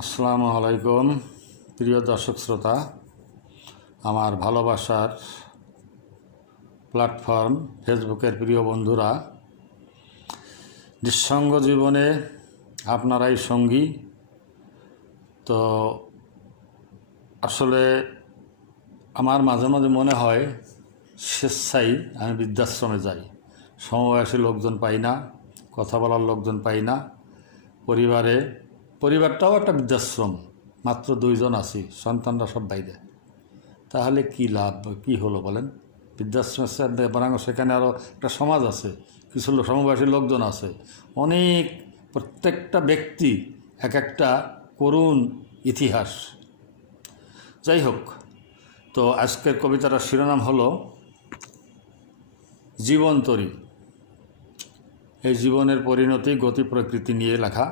আসসালামু আলাইকুম প্রিয় দর্শক শ্রোতা, আমার ভালোবাসার প্ল্যাটফর্ম ফেসবুকের প্রিয় বন্ধুরা, নিঃসঙ্গ জীবনে আপনারাই সঙ্গী। তো আসলে আমার মাঝে মাঝে মনে হয় স্বেচ্ছায় আমি বৃদ্ধাশ্রমে যাই। সমবয়সী লোকজন পাই না, কথা বলার লোকজন পাই না। পরিবারটাও একটা বৃদ্ধাশ্রম, মাত্র 2 জন আছি, সন্তানরা সব বাইরে। তাহলে কি লাভ, কি হলো বলেন? বৃদ্ধাশ্রমের বরং সেখানে আরও একটা সমাজ আছে, কিছু সমবয়সী লোকজন আছে, অনেক, প্রত্যেকটা ব্যক্তি এক একটা করুণ ইতিহাস। যাই হোক, তো আজকের কবিতাটার শিরোনাম হলো জীবন তরী। এই জীবনের পরিণতি গতি প্রকৃতি নিয়ে লেখা।